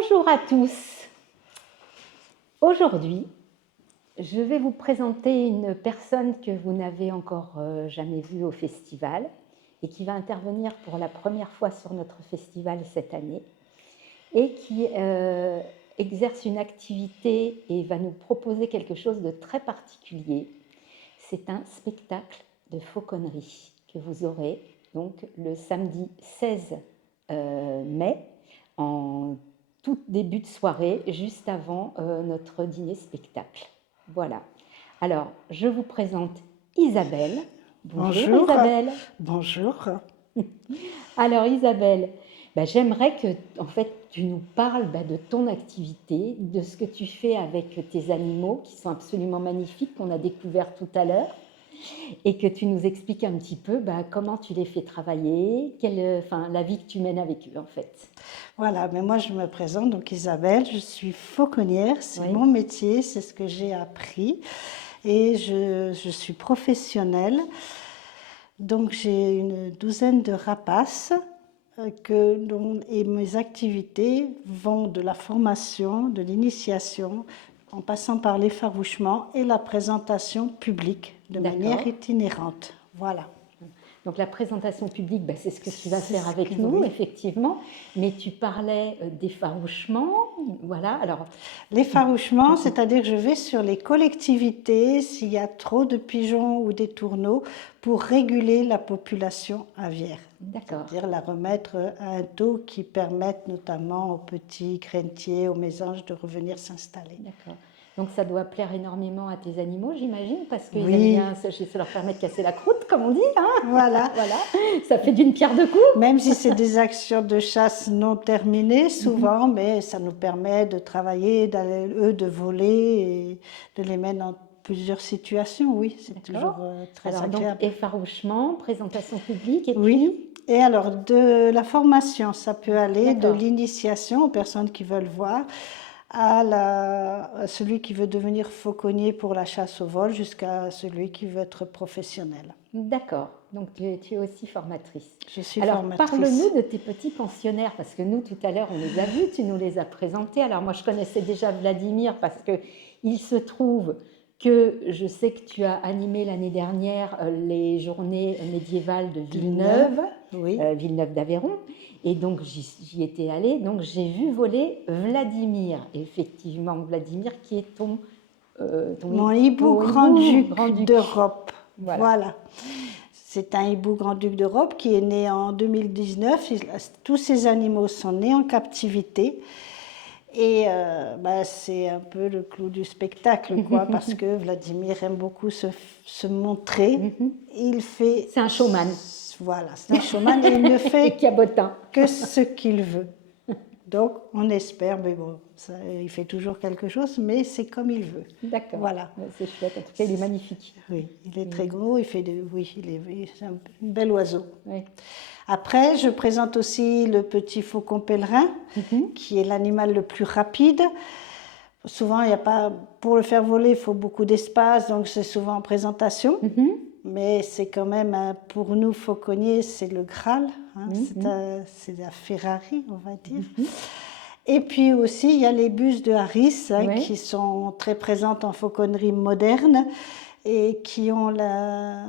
Bonjour à tous. Aujourd'hui, je vais vous présenter une personne que vous n'avez encore jamais vue au festival et qui va intervenir pour la première fois sur notre festival cette année et qui exerce une activité et va nous proposer quelque chose de très particulier. C'est un spectacle de fauconnerie que vous aurez donc le samedi 16 mai en tout début de soirée, juste avant notre dîner spectacle. Voilà. Alors, je vous présente Isabelle. Bonjour Isabelle. Bonjour. Alors Isabelle, j'aimerais que en fait, tu nous parles de ton activité, de ce que tu fais avec tes animaux qui sont absolument magnifiques, qu'on a découvert tout à l'heure, et que tu nous expliques un petit peu comment tu les fais travailler, la vie que tu mènes avec eux en fait. Voilà, mais moi je me présente, donc Isabelle, je suis fauconnière, c'est Oui. mon métier, c'est ce que j'ai appris et je suis professionnelle. Donc j'ai une douzaine de rapaces et mes activités vont de la formation, de l'initiation, en passant par l'effarouchement et la présentation publique de manière itinérante. Voilà. Donc la présentation publique, c'est ce que tu vas faire avec Oui. nous, effectivement. Mais tu parlais d'effarouchement, voilà. Alors l'effarouchement, c'est-à-dire que je vais sur les collectivités s'il y a trop de pigeons ou des tourneaux pour réguler la population aviaire. D'accord. C'est-à-dire la remettre à un taux qui permette notamment aux petits crênetiers, aux mésanges de revenir s'installer. D'accord. Donc ça doit plaire énormément à tes animaux, j'imagine, parce qu'ils Oui. aiment bien, ça leur permet de casser la croûte, comme on dit. Hein. Voilà. Voilà. Ça fait d'une pierre deux coups. Même si c'est des actions de chasse non terminées, souvent, mais ça nous permet de travailler, eux de voler et de les mettre dans plusieurs situations. Oui, c'est toujours très agréable. Donc effarouchement, présentation publique, et oui. puis Et alors, de la formation, ça peut aller de l'initiation aux personnes qui veulent voir à celui qui veut devenir fauconnier pour la chasse au vol jusqu'à celui qui veut être professionnel. D'accord, donc tu es aussi formatrice. Je suis alors, formatrice. Parle-nous de tes petits pensionnaires, parce que nous, tout à l'heure, on les a vus, tu nous les as présentés. Alors moi, je connaissais déjà Vladimir, parce qu'il se trouve que je sais que tu as animé l'année dernière les journées médiévales de Villeneuve, oui. Villeneuve d'Aveyron, et donc j'y étais allée, donc j'ai vu voler Vladimir, effectivement, Vladimir qui est ton mon hibou grand-duc d'Europe. Voilà. C'est un hibou grand-duc d'Europe qui est né en 2019. Tous ces animaux sont nés en captivité. Et c'est un peu le clou du spectacle, quoi, parce que Vladimir aime beaucoup se montrer. C'est un showman. Voilà, c'est un showman et il ne fait que ce qu'il veut. Donc, on espère, mais bon, il fait toujours quelque chose, mais c'est comme il veut. D'accord. Voilà. C'est chouette. En tout cas, il est magnifique. Oui, il est très gros. C'est un bel oiseau. Oui. Après, je présente aussi le petit faucon pèlerin, qui est l'animal le plus rapide. Souvent, il y a pas, pour le faire voler, il faut beaucoup d'espace, donc c'est souvent en présentation. Mais c'est quand même, pour nous fauconniers, c'est le Graal. C'est la Ferrari, on va dire. Et puis aussi, il y a les busses de Harris, qui sont très présentes en fauconnerie moderne et qui ont la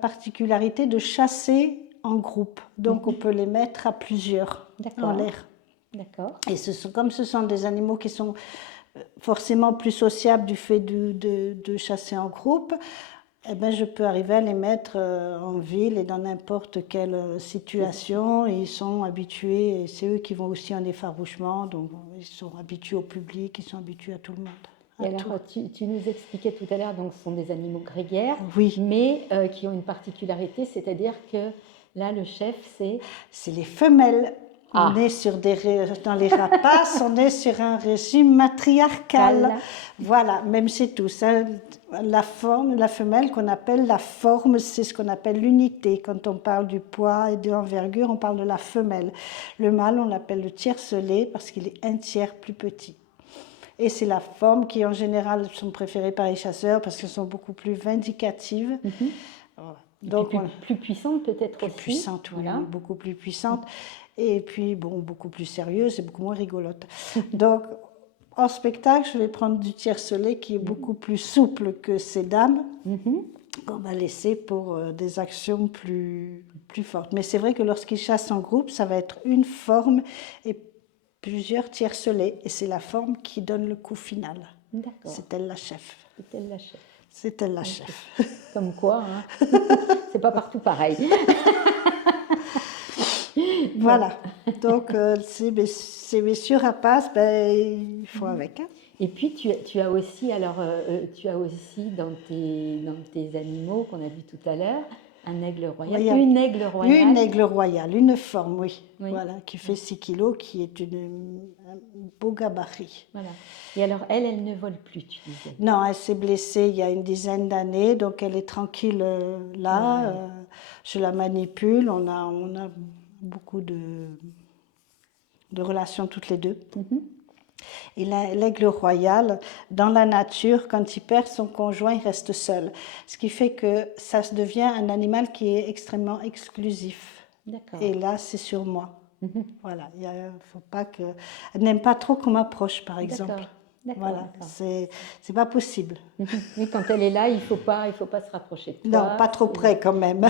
particularité de chasser en groupe. Donc, on peut les mettre à plusieurs en l'air. D'accord. Et comme ce sont des animaux qui sont forcément plus sociables du fait de chasser en groupe, je peux arriver à les mettre en ville et dans n'importe quelle situation. Et ils sont habitués, et c'est eux qui vont aussi en effarouchement, donc ils sont habitués au public, ils sont habitués à tout le monde. Et alors, tu nous expliquais tout à l'heure, donc ce sont des animaux grégaires, oui. Mais qui ont une particularité, c'est-à-dire que là, le chef, c'est les femelles. On est dans les rapaces, on est sur un régime matriarcal. Voilà, même c'est tout. La femelle qu'on appelle la forme, c'est ce qu'on appelle l'unité. Quand on parle du poids et de l'envergure, on parle de la femelle. Le mâle, on l'appelle le tiercelé parce qu'il est un tiers plus petit. Et c'est la forme qui, en général, sont préférées par les chasseurs parce qu'elles sont beaucoup plus vindicatives. Donc, plus puissante peut-être aussi. Plus puissante, oui, beaucoup plus puissante. Et puis, bon, beaucoup plus sérieuse et beaucoup moins rigolote. Donc, en spectacle, je vais prendre du tiercelé qui est beaucoup plus souple que ces dames, qu'on va laisser pour des actions plus fortes. Mais c'est vrai que lorsqu'ils chassent en groupe, ça va être une forme et plusieurs tiercelés. Et c'est la forme qui donne le coup final. D'accord. C'est elle la chef. C'est elle la chef. C'est elle la chef. Comme quoi, hein. C'est pas partout pareil. Voilà. Donc, ces messieurs rapaces, ben, il faut avec. Hein. Et puis tu as aussi, alors, tu as aussi dans tes animaux qu'on a vus tout à l'heure, un aigle royal, une aigle royale. Une aigle royale, une forme, oui. Oui. Voilà, qui fait 6 kilos, qui est un beau gabarit. Voilà. Et alors, elle ne vole plus, tu disais. Non, elle s'est blessée il y a une dizaine d'années, donc elle est tranquille là. Ouais. Je la manipule, on a beaucoup de relations toutes les deux. Et l'aigle royal, dans la nature, quand il perd son conjoint, il reste seul. Ce qui fait que ça devient un animal qui est extrêmement exclusif. D'accord. Et là, c'est sur moi. Voilà, il faut pas que... Elle n'aime pas trop qu'on m'approche, par exemple. D'accord. Voilà, c'est pas possible. Oui, quand elle est là, il faut pas se rapprocher de toi. Non, pas trop près quand même.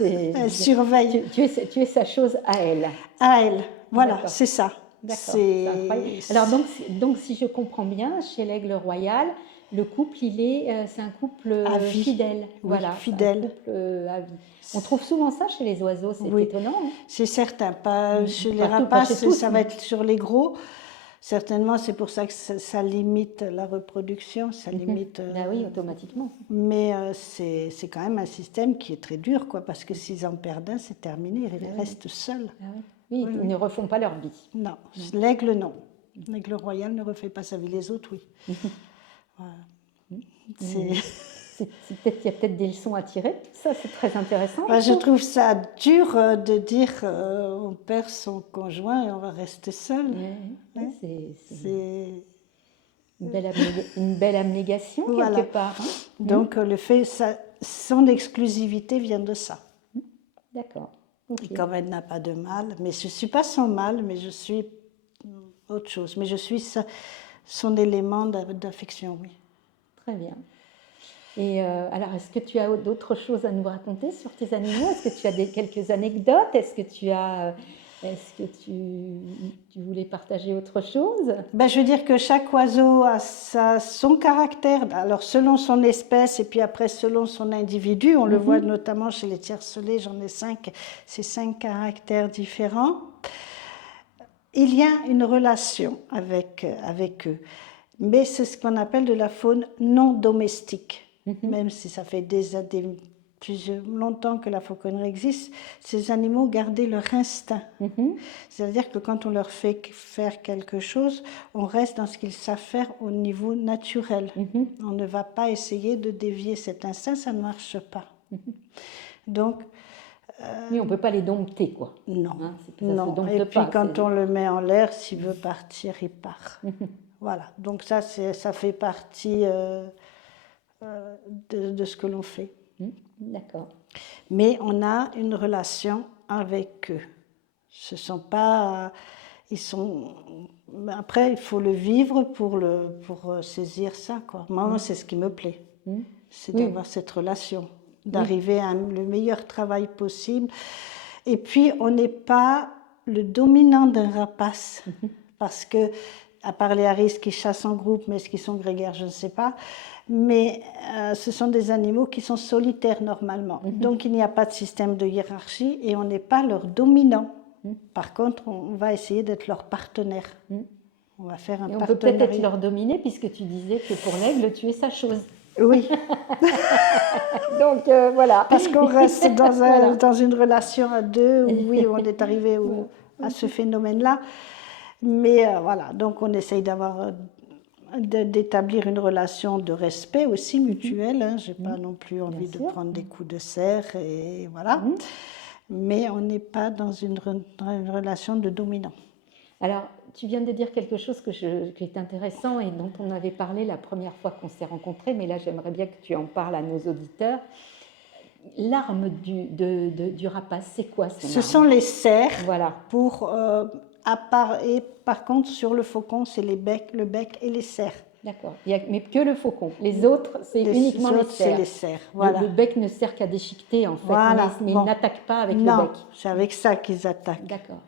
Elle surveille. Tu es sa chose à elle. À elle, voilà, c'est ça. D'accord, c'est incroyable. Alors donc, si je comprends bien, chez l'aigle royal, le couple, c'est un couple fidèle. Oui, voilà, fidèle. Un couple à vie. On trouve souvent ça chez les oiseaux, c'est étonnant. Hein. C'est certain, pas chez les rapaces, tous, ça va être sur les gros. Certainement, c'est pour ça que ça limite la reproduction, ça limite... Ben oui, automatiquement. Mais c'est quand même un système qui est très dur, quoi, parce que s'ils en perdent un, c'est terminé, ils restent seuls. Ah oui, ils ne refont pas leur vie. Non, l'aigle, non. L'aigle royal ne refait pas sa vie, les autres, oui. Voilà. Il y a peut-être des leçons à tirer, ça c'est très intéressant. Je trouve ça dur de dire on perd son conjoint et on va rester seul. C'est une belle abnégation quelque part. Hein. Donc le fait, son exclusivité vient de ça. D'accord. Okay. Et comme elle n'a pas de mâle, mais je ne suis pas son mâle, mais je suis autre chose. Mais je suis son élément d'affection, oui. Très bien. Et alors, est-ce que tu as d'autres choses à nous raconter sur tes animaux? Est-ce que tu as quelques anecdotes? Est-ce que tu voulais partager autre chose? Je veux dire que chaque oiseau a son caractère, alors selon son espèce et puis après selon son individu. On le voit notamment chez les tiercelés, j'en ai 5, c'est 5 caractères différents. Il y a une relation avec eux, mais c'est ce qu'on appelle de la faune non domestique. Même si ça fait longtemps que la fauconnerie existe, ces animaux gardaient leur instinct. C'est-à-dire que quand on leur fait faire quelque chose, on reste dans ce qu'ils savent faire au niveau naturel. On ne va pas essayer de dévier cet instinct, ça ne marche pas. Donc, oui, on ne peut pas les dompter, quoi. Non. Hein, non. Et puis quand on le met en l'air, s'il veut partir, il part. Voilà. Donc ça fait partie de ce que l'on fait. D'accord. Mais on a une relation avec eux. Ce sont pas... Après, il faut le vivre pour saisir ça, quoi. Moi, c'est ce qui me plaît. C'est d'avoir cette relation, d'arriver à le meilleur travail possible. Et puis, on n'est pas le dominant d'un rapace. Parce que, à part les harisses qui chassent en groupe, mais est-ce qu'ils sont grégaires, je ne sais pas. Mais ce sont des animaux qui sont solitaires normalement. Donc il n'y a pas de système de hiérarchie et on n'est pas leur dominant. Par contre, on va essayer d'être leur partenaire. On va faire un partenariat. On peut peut-être être leur dominé puisque tu disais que pour l'aigle, tu es sa chose. Oui. Donc voilà. Parce qu'on reste dans une relation à deux où oui, on est arrivé à ce phénomène-là. Mais voilà, donc on essaye d'établir une relation de respect aussi mutuel. Hein. Je n'ai pas non plus envie de prendre des coups de serre et voilà. Mais on n'est pas dans une relation de dominant. Alors, tu viens de dire quelque chose qui est intéressant et dont on avait parlé la première fois qu'on s'est rencontrés, mais là j'aimerais bien que tu en parles à nos auditeurs. l'arme du rapace, c'est quoi son Ce arme? sont les serres. Voilà. Et par contre, sur le faucon, c'est le bec et les serres. D'accord. Mais que le faucon. Les autres, c'est uniquement les autres, c'est serres. les serres. Voilà. Le bec ne sert qu'à déchiqueter, en fait, Voilà. mais Bon. il n'attaque pas avec non, le bec. c'est avec ça qu'ils attaquent. D'accord.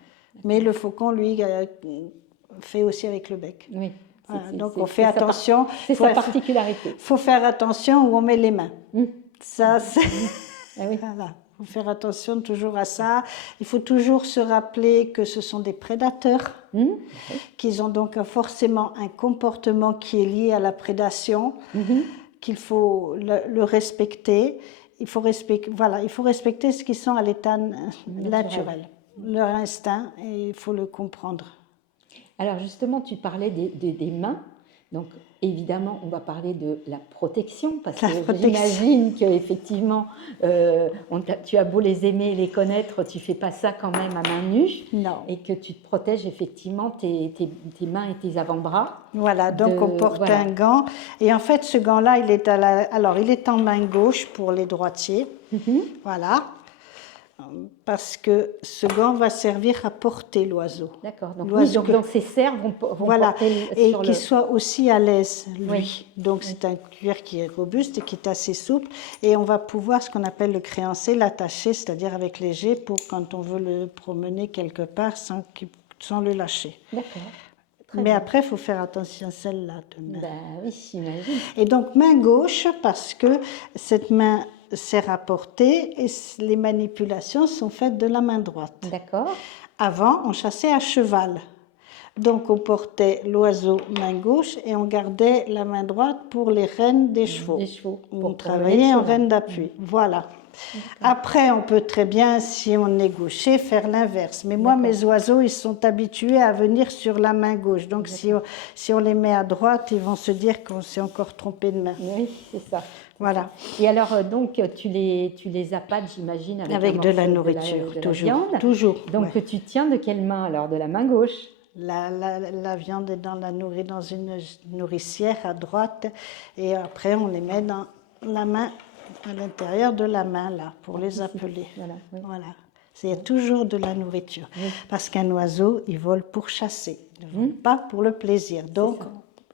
Mais le faucon, lui, fait aussi avec le bec. Oui. Voilà, donc on fait attention. C'est sa particularité. Il faut faire attention où on met les mains. Ça, c'est... Ah oui. Voilà. Il faut faire attention toujours à ça. Il faut toujours se rappeler que ce sont des prédateurs, qu'ils ont donc forcément un comportement qui est lié à la prédation, qu'il faut le respecter. Il faut respecter ce qu'ils sont à l'état naturel, leur instinct, et il faut le comprendre. Alors justement, tu parlais des mains. Donc, évidemment, on va parler de la protection, parce que j'imagine qu'effectivement, tu as beau les aimer et les connaître, tu ne fais pas ça quand même à main nue. Non. Et que tu te protèges effectivement tes mains et tes avant-bras. Voilà, donc on porte un gant. Et en fait, ce gant-là, il est en main gauche pour les droitiers. Voilà. Parce que ce gant va servir à porter l'oiseau. D'accord. Donc ces serres vont porter et qu'il soit aussi à l'aise, lui. Oui. Donc c'est un cuir qui est robuste et qui est assez souple. Et on va pouvoir, ce qu'on appelle le créancé, l'attacher, c'est-à-dire avec léger, pour quand on veut le promener quelque part sans le lâcher. D'accord. Mais après, il faut faire attention à celle-là de main. Oui, j'imagine. Et donc main gauche, parce que cette main sert à porter et les manipulations sont faites de la main droite. D'accord. Avant, on chassait à cheval. Donc on portait l'oiseau main gauche et on gardait la main droite pour les rênes des chevaux. Des chevaux. On travaillait en rêne d'appui. Voilà. Après, on peut très bien, si on est gaucher, faire l'inverse. Mais moi, mes oiseaux, ils sont habitués à venir sur la main gauche. Donc, si on les met à droite, ils vont se dire qu'on s'est encore trompé de main. Oui, c'est ça. Voilà. Et alors, donc, tu les appâtes, j'imagine, avec de la nourriture, toujours. La viande. Toujours. Donc, tu tiens de quelle main alors? De la main gauche? La viande est dans une nourricière à droite. Et après, on les met dans la main, à l'intérieur de la main, là, pour les appeler. Voilà. C'est toujours de la nourriture. Parce qu'un oiseau, il vole pour chasser, il ne vole pas pour le plaisir. Donc,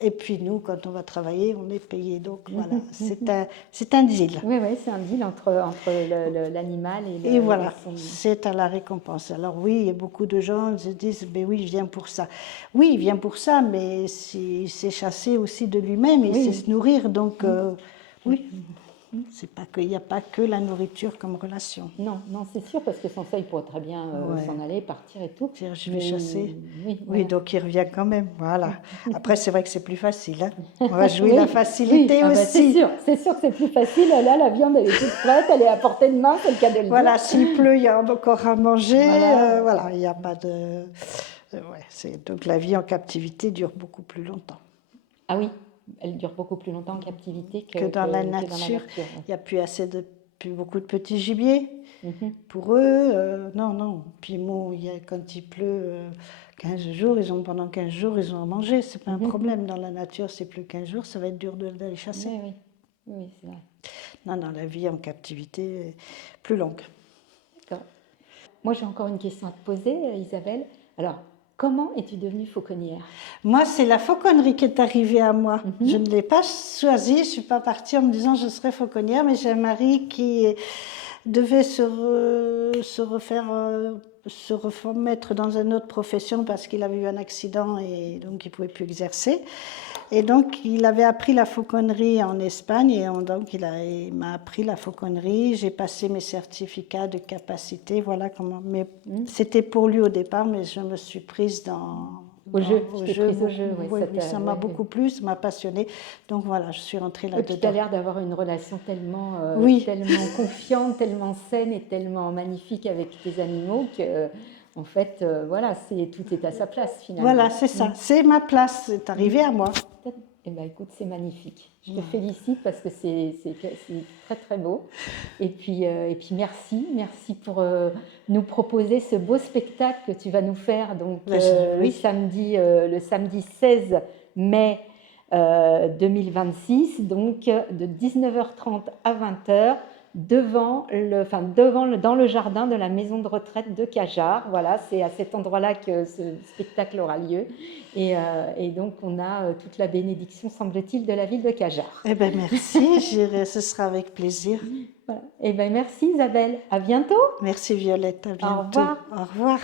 et puis nous, quand on va travailler, on est payé. Donc voilà, c'est un deal. Oui, c'est un deal entre l'animal et le... Et voilà, c'est à la récompense. Alors oui, il y a beaucoup de gens qui se disent, ben oui, il vient pour ça. Oui, il vient pour ça, mais il sait chasser aussi de lui-même, il sait se nourrir. Donc oui. Il n'y a pas que la nourriture comme relation. Non, c'est sûr, parce que sans ça, il pourrait très bien s'en aller, partir et tout. Je vais chasser. Oui, donc il revient quand même. Voilà. Après, c'est vrai que c'est plus facile. Hein. On va jouer la facilité aussi. C'est sûr que c'est plus facile. Là, la viande, elle est toute prête, elle est à portée de main, c'est le cas de le dire. Voilà, s'il pleut, il y a encore à manger. Voilà, il n'y a pas de... donc la vie en captivité dure beaucoup plus longtemps. Ah oui. Elle dure beaucoup plus longtemps en captivité que dans la nature. Il n'y a plus beaucoup de petits gibiers. Pour eux, non. Puis bon, quand il pleut 15 jours, pendant 15 jours, ils ont à manger. Ce n'est pas un problème. Dans la nature, c'est plus 15 jours, ça va être dur d'aller chasser. Oui, c'est vrai. Non, la vie en captivité est plus longue. D'accord. Moi, j'ai encore une question à te poser, Isabelle. Alors, comment es-tu devenue fauconnière? Moi, c'est la fauconnerie qui est arrivée à moi. Je ne l'ai pas choisie, je ne suis pas partie en me disant je serai fauconnière, mais j'ai un mari qui devait se remettre dans une autre profession parce qu'il avait eu un accident et donc il ne pouvait plus exercer. Et donc, il avait appris la fauconnerie en Espagne et donc il m'a appris la fauconnerie. J'ai passé mes certificats de capacité, voilà comment. Mais c'était pour lui au départ, mais je me suis prise au jeu. Ça m'a beaucoup plu, ça m'a passionnée. Donc voilà, je suis rentrée là-dedans. Tu as l'air d'avoir une relation tellement confiante, tellement saine et tellement magnifique avec tes animaux que... En fait, voilà, tout est à sa place finalement. Voilà, c'est ça, c'est ma place, c'est arrivé à moi. Eh bien, écoute, c'est magnifique. Je te félicite parce que c'est très très beau. Et puis merci pour nous proposer ce beau spectacle que tu vas nous faire donc le samedi 16 mai 2026, donc de 19h30 à 20h dans le jardin de la maison de retraite de Cajarc. Voilà, c'est à cet endroit-là que ce spectacle aura lieu. Et donc, on a toute la bénédiction, semble-t-il, de la ville de Cajarc. Eh bien, merci, j'irai, ce sera avec plaisir. Voilà. Eh bien, merci Isabelle, à bientôt. Merci Violette, à bientôt. Au revoir. Au revoir.